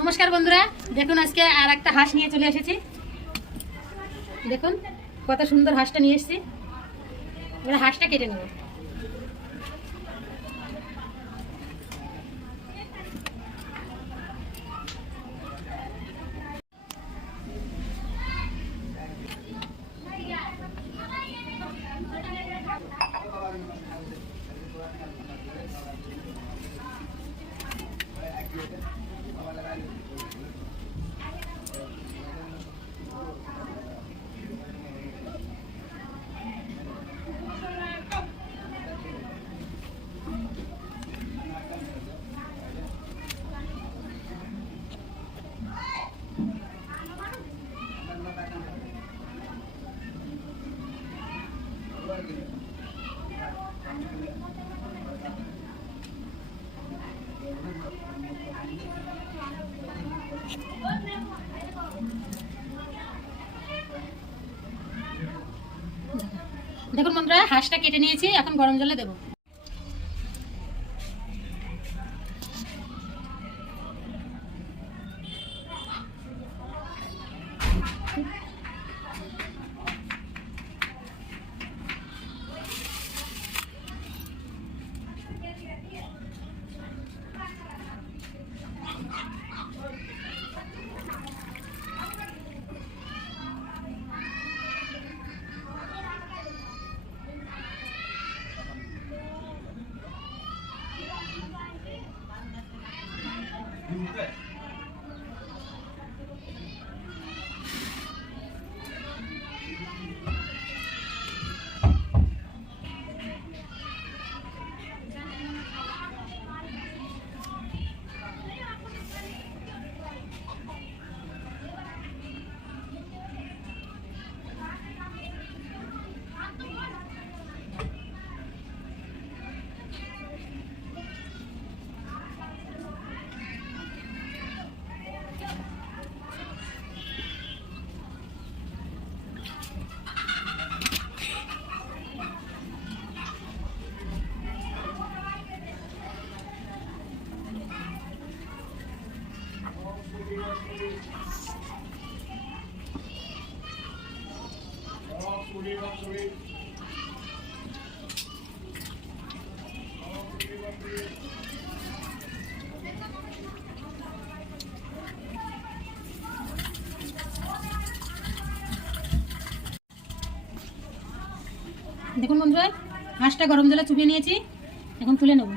নমস্কার বন্ধুরা, দেখুন আজকে আর একটা হাঁস নিয়ে চলে এসেছি। দেখুন কত সুন্দর হাঁসটা নিয়ে এসেছি। এবার হাঁসটা কেটে নেব। দেখুন বন্ধুরা, হাঁসটা কেটে নিয়েছি, এখন গরম জলে দেবো। দেখুন বন্ধুরা, হাঁসটা গরম জলে চুবিয়ে নিয়েছি, এখন তুলে নেব।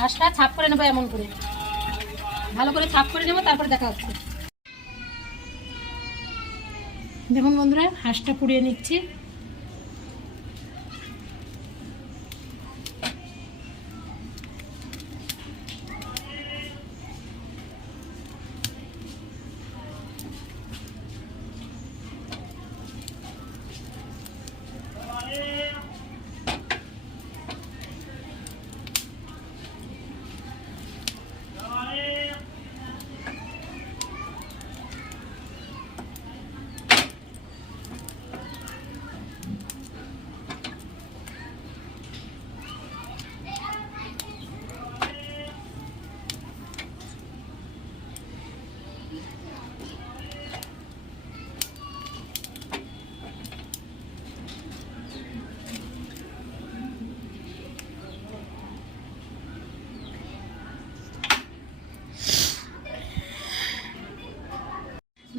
হাঁসটা ছাপ করে নেবো, এমন করে ভালো করে ছাপ করে নেবো, তারপর দেখা হচ্ছে। দেখুন বন্ধুরা, হাঁসটা পুড়িয়ে নিচ্ছি।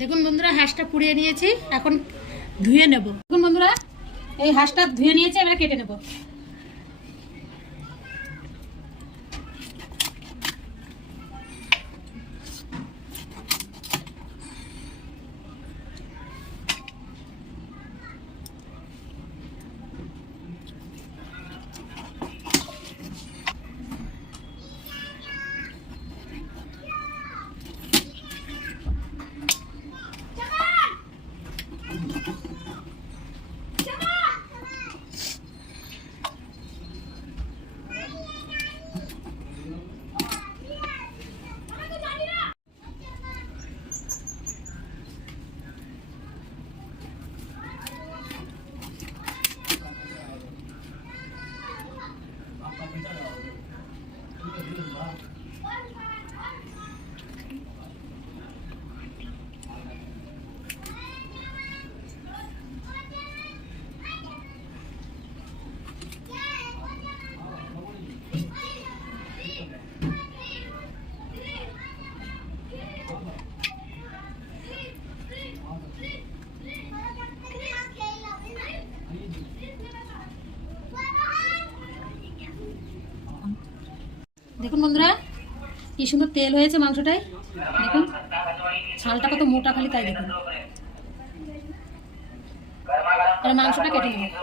দেখুন বন্ধুরা, হাঁসটা পুড়িয়ে নিয়েছি, এখন ধুয়ে নেব। দেখুন বন্ধুরা, এই হাঁসটা ধুয়ে নিয়েছি, এবার কেটে নেব। দেখুন বন্ধুরা কি সুন্দর তেল হয়েছে মাংসটায়। দেখুন ছালটা কত মোটা, খালি তাই দেখুন। আর মাংসটা কেটে নেব।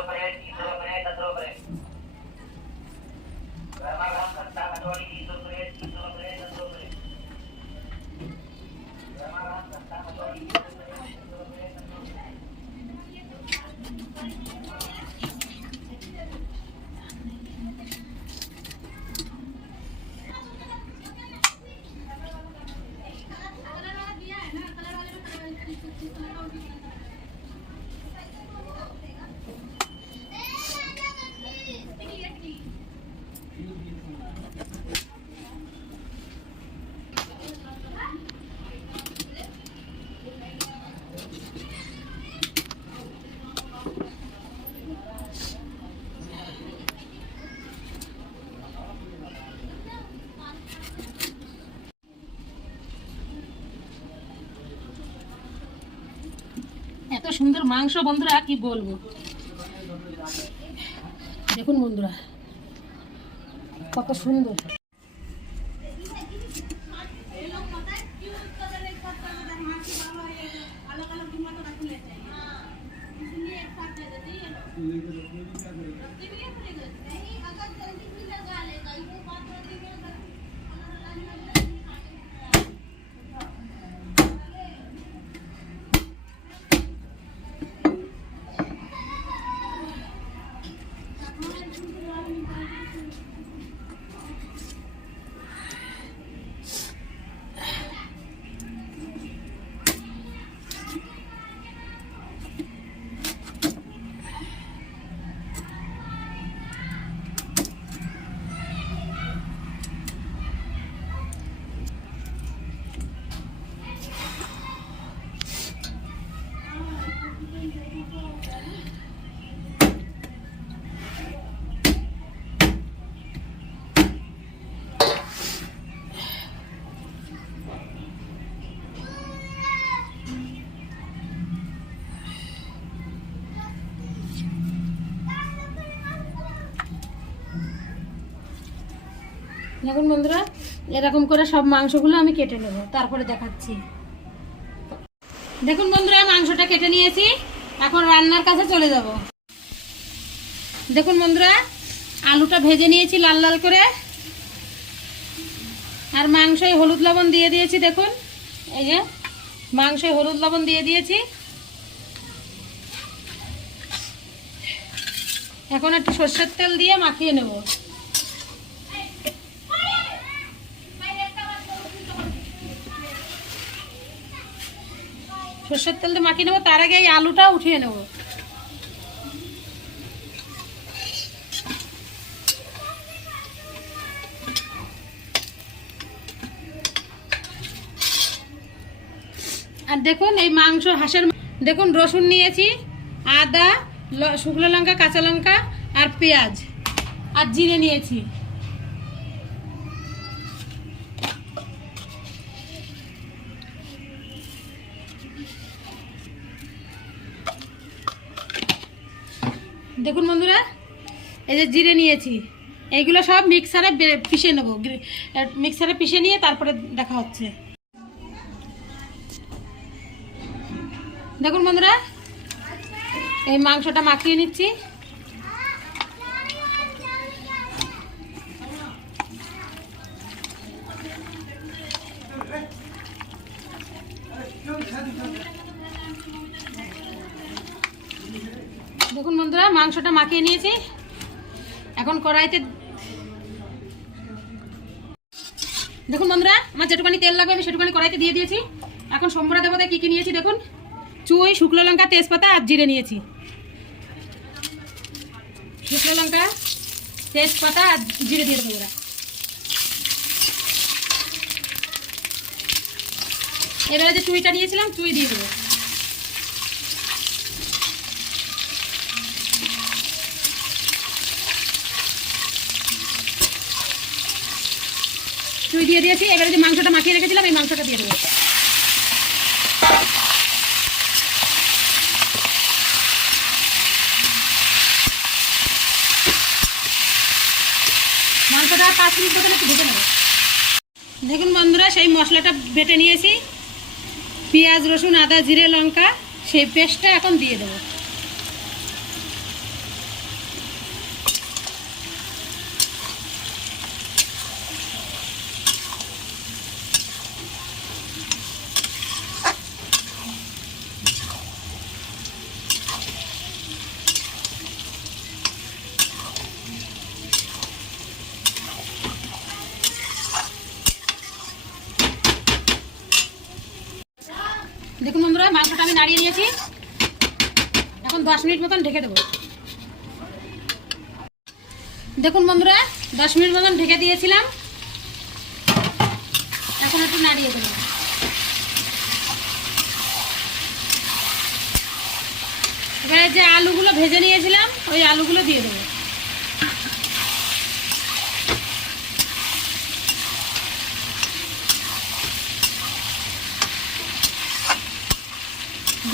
এত সুন্দর মাংস বন্ধুরা কি বলবো। দেখুন বন্ধুরা কত সুন্দর। দেখুন বন্ধুরা এরকম করে সব মাংসগুলো আমি কেটে নেব, তারপরে দেখাচ্ছি। দেখুন বন্ধুরা মাংসটা কেটে নিয়েছি, এখন রান্নার কাছে চলে যাব। দেখুন বন্ধুরা আলুটা ভেজে নিয়েছি লাল লাল করে, আর মাংসে হলুদ লবণ দিয়ে দিয়েছি। দেখুন এই যে মাংসে হলুদ লবণ দিয়ে দিয়েছি। এখন একটু সরষের তেল দিয়ে মাখিয়ে নেব। সরষের তেল দিয়ে মাখিয়ে নেবো, তার আগে এই আলুটা উঠিয়ে নেব। আর দেখুন এই মাংস হাঁসের দেখুন রসুন নিয়েছি, আদা, শুকনো লঙ্কা, কাঁচা লঙ্কা আর পেঁয়াজ আর জিরে নিয়েছি। দেখুন বন্ধুরা এই যে জিরে নিয়েছি, এইগুলো সব মিক্সারে পিষে নেব। মিক্সারে পিষে নিয়ে তারপরে দেখা হচ্ছে। দেখুন বন্ধুরা এই মাংসটা মাখিয়ে নিচ্ছি। দেখুন বন্ধুরা মাংসটা মাখিয়ে নিয়েছি, এখন কড়াইতে দেখুন বন্ধুরা আমার যেটুকানি তেল লাগবে আমি সেটুকানি কড়াইতে দিয়ে দিয়েছি। এখন সম্বরা দেবতায় কি কি নিয়েছি দেখুন, চুই, শুকনো লঙ্কা, তেজপাতা আর জিরে নিয়েছি। শুকনো লঙ্কা, তেজপাতা আর জিরে দিয়ে দেবো। এবারে যে চুইটা নিয়েছিলাম চুই দিয়ে দেবো। চুই দিয়ে দিয়েছি, এবারে যে মাংসটা মাখিয়ে রেখেছিলাম এই মাংসটা দিয়ে দেবো। মাংসটা 5 মিনিট মতন একটু ভেজে নেব। দেখুন বন্ধুরা, সেই মশলাটা বেটে নিয়েছি, পেঁয়াজ রসুন আদা জিরে লঙ্কা, সেই পেস্টটা এখন দিয়ে দেবো। দেখুন বন্ধুরা, মাংসটা আমি নাড়িয়ে নিয়েছি, এখন 10 মিনিট মতন ঢেকে দেবো। দেখুন বন্ধুরা, 10 মিনিট মতন ঢেকে দিয়েছিলাম, এখন একটু নাড়িয়ে দেবো। এবারে যে আলুগুলো ভেজে নিয়েছিলাম ওই আলুগুলো দিয়ে দেবো।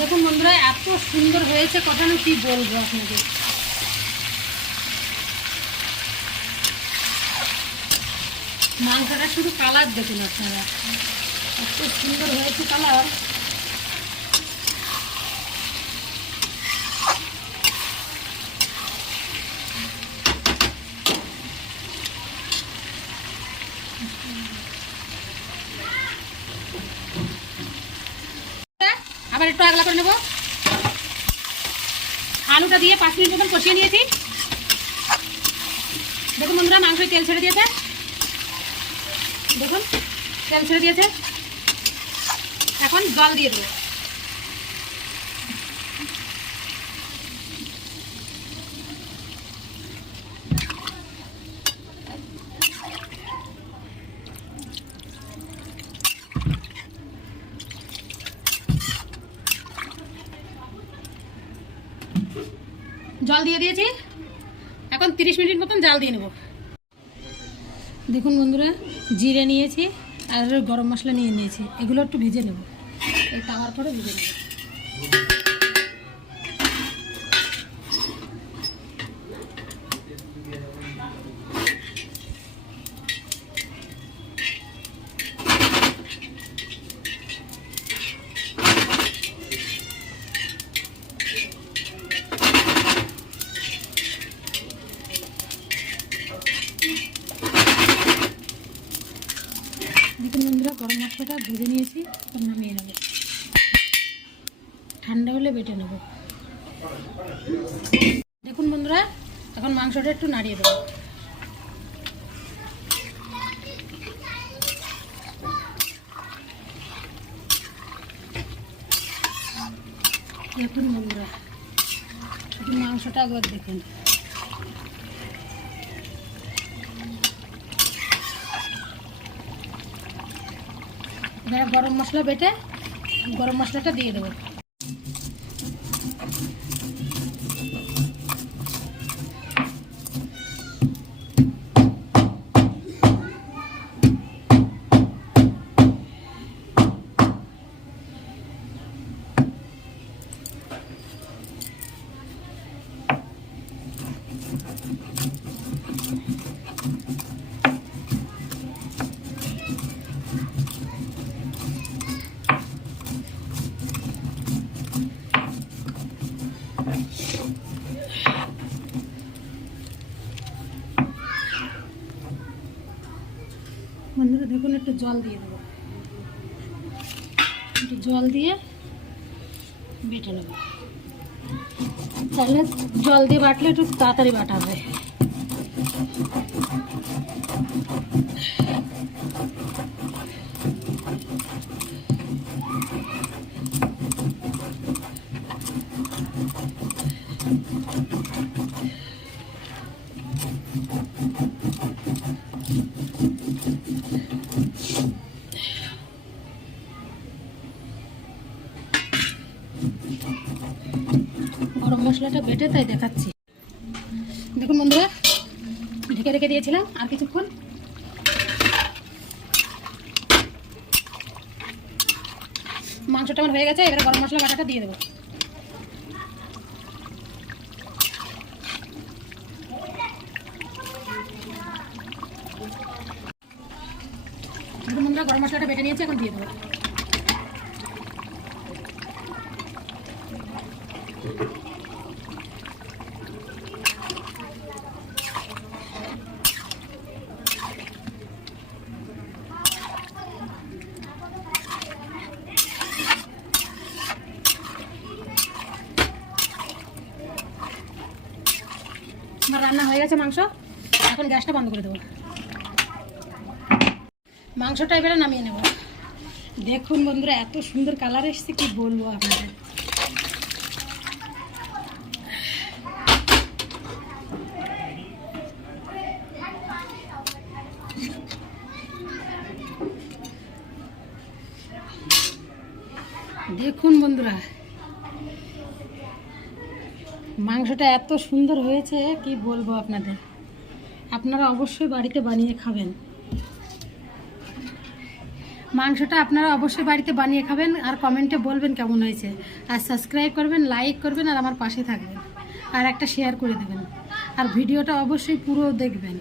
দেখুন বন্ধুরা, এত সুন্দর হয়েছে, কথা না কি বলবো আপনাকে। মাংসটা শুধু কালার দেখুন আপনারা, এত সুন্দর হয়েছে কালার। আবার একটু আগলা করে নেব। আলুটা দিয়ে 5 মিনিট মতন কষিয়ে নিয়েছি। দেখুন বন্ধুরা, মাংসে তেল ছেড়ে দিয়েছে, দেখুন তেল ছেড়ে দিয়েছে। এখন জল দিয়ে দেবো। জল দিয়ে দিয়েছি, এখন 30 মিনিট মতন জাল দিয়ে নেব। দেখুন বন্ধুরা, জিরে নিয়েছি আর গরম মশলা নিয়ে নিয়েছি, এগুলো একটু ভেজে নেব, এই তাওয়ার পরে ভেজে নেব। দেখুন বন্ধুরা, গরম মশলাটা ভেজে নিয়েছি, এখন নামিয়ে নেব, ঠান্ডা হলে বেটে নেব। দেখুন বন্ধুরা, এখন মাংসটা একটু নাড়িয়ে দেবো। দেখুন বন্ধুরা, মাংসটা একবার দেখুন। এবার গরম মশলা বেটে গরম মশলাটা দিয়ে দেবো। বন্ধুরা দেখুন, একটু জল দিয়ে দেবো, একটু জল দিয়ে বেটে নেব, তাহলে জল দিয়ে বাটলে একটু তাড়াতাড়ি বাটা হবে। গরম মশলাটা বেটে তাই দেখাচ্ছি। দেখুন বন্ধুরা, ঢেকে রেখে দিয়েছিলাম আর কিছুক্ষণ, মাংসটা আমার হয়ে গেছে। এবারে গরম মশলা বাটাটা দিয়ে দেবো। মশলাটা বেটে নিয়েছি, এখন দিয়ে দেবো। আমার রান্না হয়ে গেছে মাংস, এখন গ্যাসটা বন্ধ করে দেবো। মাংসটা এবারে নামিয়ে নেব। দেখুন বন্ধুরা, এত সুন্দর কালার এসেছে, কি বলবো আপনাদের। দেখুন বন্ধুরা, মাংসটা এত সুন্দর হয়েছে, কি বলবো আপনাদের। আপনারা অবশ্যই বাড়িতে বানিয়ে খাবেন। মাংসটা আপনারা অবশ্যই বাড়িতে বানিয়ে খাবেন, আর কমেন্টে বলবেন কেমন হয়েছে। আর সাবস্ক্রাইব করবেন, লাইক করবেন, আর আমার পাশে থাকবেন, আর একটা শেয়ার করে দেবেন। আর ভিডিওটা অবশ্যই পুরো দেখবেন,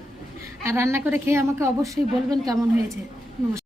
আর রান্না করে খেয়ে আমাকে অবশ্যই বলবেন কেমন হয়েছে। নমস্কার।